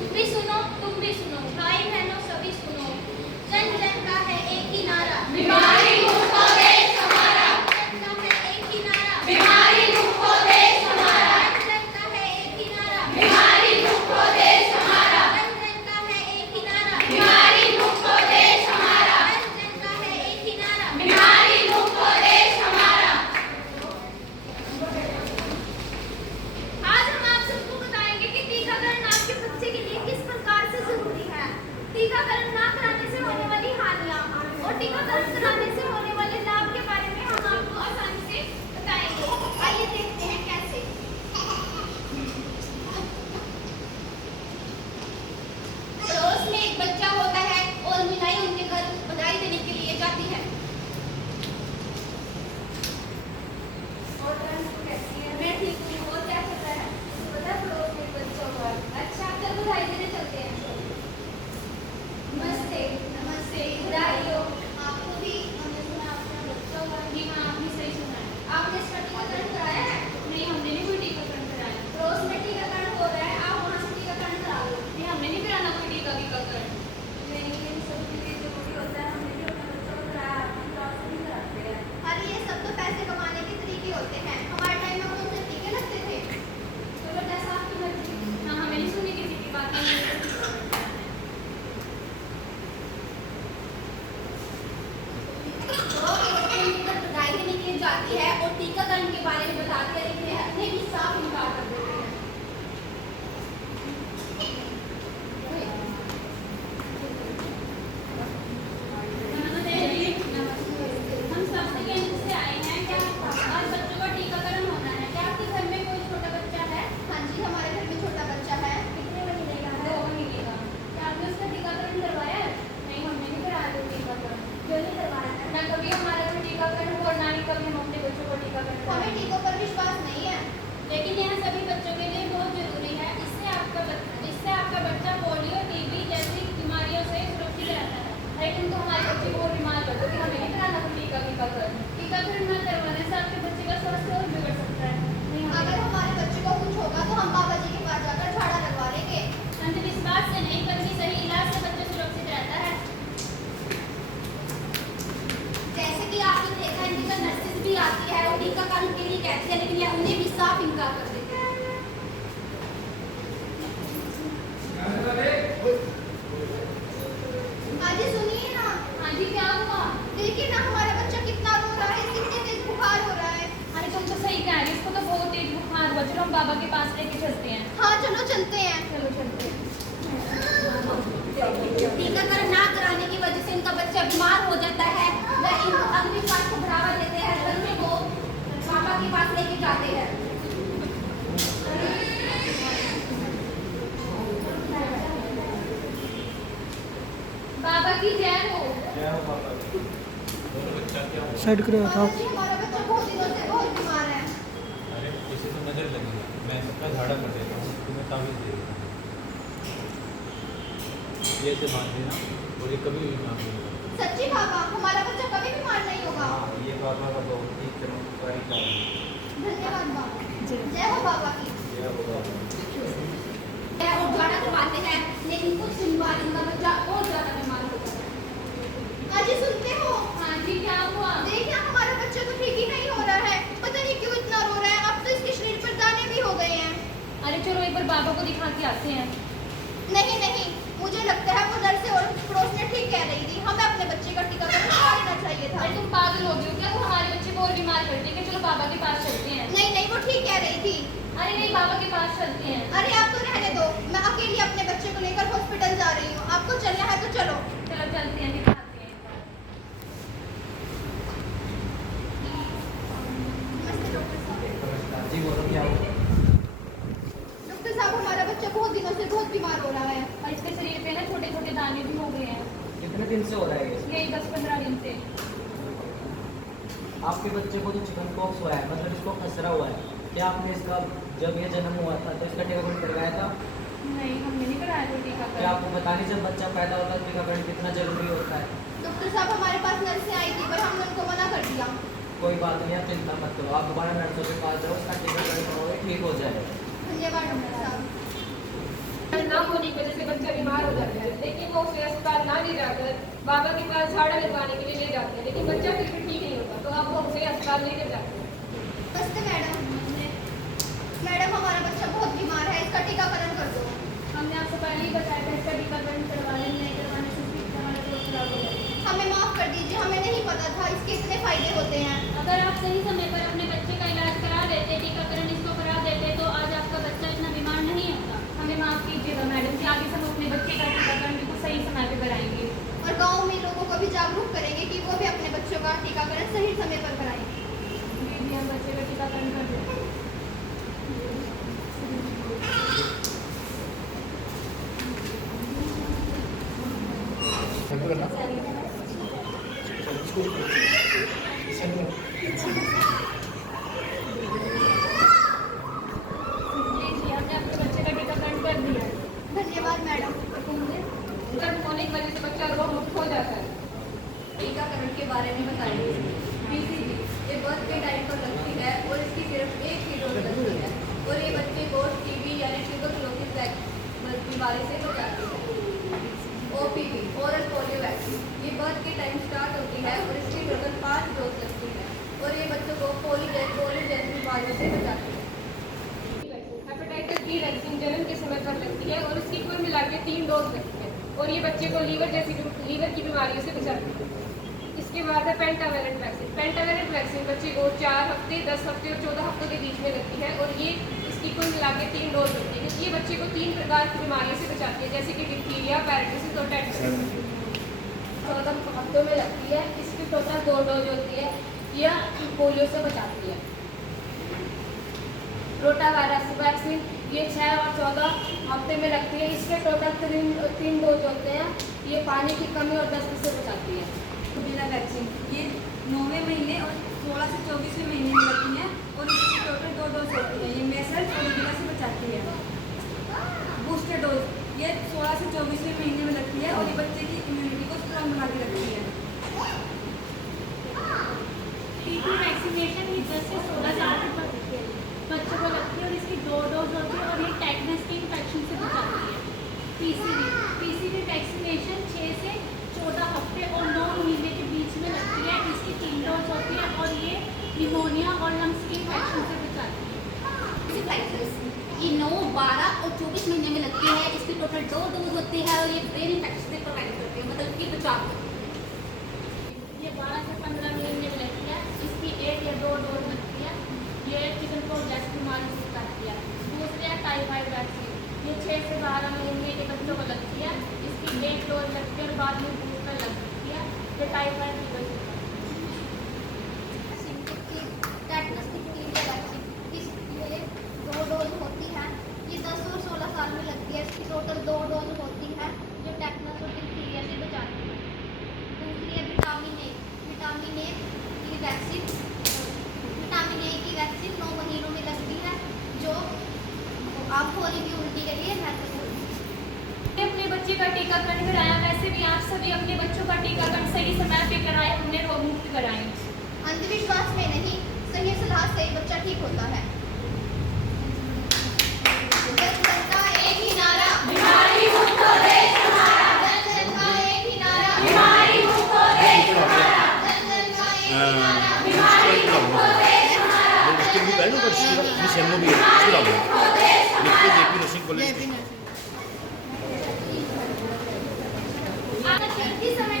तुम भी सुनो, भाई बहनों सभी सुनो। जन जन का है एक ही नारा, बीमारी मुक्त हो देश हमारा। जन का है एक ही नारा, बीमारी मुक्त हो देश हमारा। जन का है एक ही नारा, बीमारी मुक्त हो देश हमारा। जन का है एक ही नारा, बीमारी मुक्त हो देश हमारा। जन का है एक ही नारा। बीमारी मुक्त हो देश हमारा। आज हम आप सबको बताएंगे कि टीकाकरण आपके बच्चे के लिए किस प्रकार से जरूरी है। टीकाकरण ना कराने से होने वाली हानियां और टीकाकरण कराने से होने वाले लाभ के बारे में हम आपको आसानी से बताएंगे। आइए देखते हैं कैसे। पड़ोस में एक बच्चा होता है और मिठाई उनके घर बधाई देने के लिए जाती है। और कैसी है? मैं ठीक हूँ। और क्या चल रहा है? पता है पड़ोस में एक बच्चा हुआ है। अच्छा, चल बधाई देने चलते हैं। नमस्ते। नमस्ते। बधाई हो। आपको भी। हमने सुना आपका बच्चा हुआ है। जी हाँ, आपने सही सुना है। आपने इसका टीकाकरण कराया है? नहीं, हमने नहीं कोई टीकाकरण कराया। पड़ोस में टीकाकरण हो रहा है, आप वहाँ से टीकाकरण करा लो। नहीं, हमने नहीं कराना कोई टीकाकरण। नहीं, ये सबके लिए जरूरी होता है। हमने भी अपने बच्चों को कराया, आपकी क्लास में नहीं कराते हैं। अरे ये सब तो पैसे कमाने के तरीके होते हैं। हमारे टाइम में कौन से टीके लगते थे? चलो जैसा आपकी मर्जी। हाँ, हमें नहीं सुनी किसी की बात। बधाई देने के लिए जाती है और टीकाकरण के बारे में बताती है, लेकिन अपने भी साफ इनकार कर देते हैं। हम स्वास्थ्य केंद्र से आए हैं। क्या आज बच्चों का टीकाकरण होना है? क्या आपके घर में कोई छोटा बच्चा है? हाँ जी, हमारे घर में छोटा बच्चा है। कितने महीने का है? 2 महीने का। क्या आपने उसका टीकाकरण करवाया है? नहीं, हमने नहीं कराया था टीकाकरण। क्यों नहीं करवाया है? ना कभी हमारे घर टीकाकरण हुआ, ना ही कभी हम अपने बच्चों को टीकाकरण। हमें टीकों पर विश्वास नहीं है, लेकिन यह सभी बच्चों के लिए बहुत जरूरी है। इससे आपका बच्चा पोलियो, टीबी जैसी बीमारियों से सुरक्षित रहता है। लेकिन तो हमारे बच्चे को और बीमार कर दो कि हमें नहीं कराना कोई टीकाकरण न करवाने से आपके बच्चे का स्वास्थ्य और बिगड़ सकता है। नहीं, अगर हमारे बच्चे को कुछ होगा तो हम बाबा जी के पास जाकर झाड़ा लगवा लेंगे। अंधविश्वास से नहीं, बल्कि सही इलाज से बच्चा सुरक्षित रहता है। जैसे कि आपने देखा है, इनका नर्सेस भी आती है और टीकाकरण के लिए कहती है, लेकिन यह उन्हें भी साफ इनकार कर देते हैं। हाँ जी, सुनिए ना। हाँ जी, क्या हुआ? देखिए ना, हमारा बच्चा कितना रो रहा है, कितने तेज बुखार हो रहा है। अरे तुम तो सही कह रही हो, इसको तो बहुत तेज बुखार हुआ। चलो हम बाबा के पास लेके चलते हैं। हाँ चलो चलते हैं। चलो चलते हैं। टीकाकरण ना कराने की वजह से इनका बच्चा बीमार हो जाता है। वह इन अंधविश्वास को बढ़ावा देते हैं, बच्चे को बाबा के पास लेके जाते हैं। बाबा की जय हो। साइड करो था। हमारा बच्चा बहुत दिनों से बहुत बीमार है। अरे इसे तो नजर लगी है, मैं इसका झाड़ा कर देता हूँ, तुम्हें ताबीज़ दे देता हूँ। ये से बांध देना और ये कभी भी बीमार नहीं होगा। सच्ची बाबा, हमारा बच्चा कभी बीमार नहीं होगा। हाँ, ये बाबा का बहुत ही चमत्कारी काम है। धन्यवाद बाबा। जय हो बाबा की। यह होगा और झाड़ा करवाते हैं, लेकिन कुछ दिन बाद इनका बच्चा और ज्यादा बीमार होता है। अजी सुनते हो? हाँ जी, क्या हुआ? देखना, हमारा बच्चा तो ठीक ही नहीं हो रहा है। पता नहीं क्यों इतना रो रहा है। अब तो इसके शरीर पर दाने भी हो गए हैं। अरे चलो एक बार बाबा को दिखा के आते हैं। नहीं नहीं, मुझे लगता है वो नर्स और पड़ोस में ठीक कह रही थी। हमें अपने बच्चे का टीकाकरण करा लेना चाहिए था। अरे तुम पागल हो गए हो क्या? वो हमारे बच्चे को और बीमार कर देंगे। चलो बाबा के पास चलते हैं। नहीं नहीं, वो ठीक कह रही थी। अरे नहीं, बाबा के पास चलते हैं। अरे आप तो रहने दो, मैं अकेली अपने बच्चे को लेकर हॉस्पिटल जा रही हूँ। आपको चलना है तो चलो। चलो चलते हैं, दिखाते हैं। नमस्ते डॉक्टर साहब। जी बोलो, क्या हुआ? डॉक्टर साहब, हमारा बच्चा बहुत दिनों से बहुत बीमार हो रहा है। और इसके शरीर पे ना छोटे छोटे दाने भी हो गए हैं। कितने दिन से हो रहा है ये? यही 10-15 दिन से। आपके बच्चे को तो चिकन पॉक्स हुआ है, मतलब इसको खसरा हुआ है। क्या आपने इसका जब ये जन्म हुआ था तो इसका टीकाकरण करवाया था? नहीं, हमने नहीं कराया कोई क्या टीकाकरण। आपको पता नहीं जब बच्चा पैदा होता है टीकाकरण कितना जरूरी होता है? डॉक्टर साहब, हमारे पास नर्सें आई थी, पर हमने उनको मना कर दिया। कोई बात नहीं, आप चिंता मत करो। आप दोबारा नर्सों के पास जाओ, उसका टीकाकरण करोगे, ठीक हो जाएगा। धन्यवाद डॉक्टर साहब। ना हो होने की वजह से बच्चा बीमार हो जाता है, लेकिन वो उसे अस्पताल ना ले जाकर बाबा के पास झाड़ा लगवाने के लिए ले जाते हैं, लेकिन बच्चा फिर भी ठीक नहीं होता, तो अब वो उसे अस्पताल नहीं ले जाते हैं। नमस्ते मैडम। मैडम हमारा बच्चा बहुत बीमार है, इसका टीकाकरण कर दो। हमने आपसे पहले ही बताया था इसका टीकाकरण करवा लें, नहीं करवाने से भी हमारा कोर्स खराब हो जाएगा। हमें माफ कर दीजिए, हमें नहीं पता था इसके इतने फायदे होते हैं। अगर आप सही समय पर अपने बच्चे का इलाज करा देते, टीकाकरण इसको करा देते, तो आज आपका बच्चा इतना बीमार नहीं होता। हमें माफ़ कीजिएगा मैडम कि आगे से हम अपने बच्चे का टीकाकरण बिल्कुल सही समय पर कराएंगे। और गांव में लोगों को भी जागरूक करेंगे कि वो भी अपने बच्चों का टीकाकरण सही समय पर कराएं। जी हम बच्चे का टीकाकरण कर देते हैं। लीजिए, हमने अपने बच्चे का टीकाकरण कर दिया है। धन्यवाद मैडम। गर्भ होने की वजह से बच्चा रोग मुक्त हो जाता है। टीकाकरण के बारे में बताएंगे। BCG ये बर्थ के टाइम पर लगती है और इसकी सिर्फ एक ही डोज लगती है और ये बच्चे को TB यानी ट्यूबरकुलोसिस बीमारी से बचाती है। OPV ओरल पोलियो वैक्सीन ये बर्थ के टाइम स्टार्ट होती है और इसकी टोटल 5 डोज लगती है और ये बच्चों को पोलियो जैसी बीमारियों से बचाती है। हेपेटाइटिस बी वैक्सीन जन्म के समय पर लगती है और इसकी कुल मिला के 3 डोज लगती है और ये बच्चे को लीवर की बीमारियों से बचाती है। इसके बाद है पेंटावेलेंट वैक्सीन। पेंटावेलेंट वैक्सीन बच्चे को 4 हफ्ते, 10 हफ्ते और 14 हफ्तों के बीच में लगती है और ये इसकी कुल मिला के 3 डोज लगती है। ये बच्चे को 3 प्रकार की बीमारियों से बचाती है, जैसे कि डिप्थीरिया, पैरालिसिस और टेटनस। 14 हफ्तों में लगती है। इसकी टोटल 2 डोज होती है। यह पोलियो से बचाती है। रोटा वायरस वैक्सीन ये 6 और 14 हफ्ते में लगती है। इसके टोटल 3 डोज होते हैं। ये पानी की कमी और दस्त से बचाती है। रूबेला वैक्सीन ये 9वें महीने और 16 से 24वें महीने में लगती है और इसकी टोटल 2 डोज होती है। ये मेसल्स और रूबेला से बचाती है। बूस्टर डोज ये 16 से 24वें महीने में लगती है और ये बच्चे की इम्यूनिटी को स्ट्रॉन्ग बना के रखती है। टीबी वैक्सीनेशन ये 10 से 16 साल के बच्चों को लगती है और इसकी 2 डोज होती है और ये टेटनस के इन्फेक्शन से बचाती है। पीसीवी वैक्सीनेशन 6 से 14 हफ्ते और 9 महीने के बीच में लगती है। इसकी 3 डोज होती है और ये निमोनिया और लंग्स के इन्फेक्शन से बचाती है। ये 9, 12 और 24 महीने में लगती है। इसकी टोटल 2 डोज होती है और ये ब्रेन इन्फेक्शन से प्रोवाइड करती है, मतलब कि बचाव करती है। ये 12 से 15 महीने में लगती है। इसकी 1 या 2 डोज लगती है। ये चिकन पॉक्स जैसी बीमारी से बचाती है। दूसरी है टाइफाइड वैक्सीन, ये 6 से 12 महीने के बच्चों को लगती है। इसकी 1 डोज लगती है और बाद में बूस्टर लग सकती है। ये टाइफाइड फीवर से टेटनस की वैक्सीन इसकी 2 डोज होती है। ये 10 और 16 साल में लगती है। इसकी टोटल 2 डोज होती है जो टेटनस और डिप्थीरिया से बचाती है। दूसरी है विटामिन ए की वैक्सीन। विटामिन ए की वैक्सीन 9 महीनों में लगती है जो आपको वाली भी उल्टी के लिए महत्वपूर्ण है। अपने बच्चे का टीकाकरण कराया। वैसे भी आप सभी अपने बच्चों का टीकाकरण सही समय पे कराए, हमने रोग मुक्त कराए। अंधविश्वास में नहीं, सही सलाह से बच्चा ठीक होता है। जन जन का एक ही नारा, बीमारी मुक्त हो देश हमारा। जन जन का एक ही नारा, बीमारी मुक्त हो देश हमारा। जन जन का एक ही नारा, बीमारी मुक्त हो देश हमारा। उसके भी पहले उधर मिस एमओ भी है उसको डालो लिख के जेपी नर्सिंग कॉलेज आज इसी समय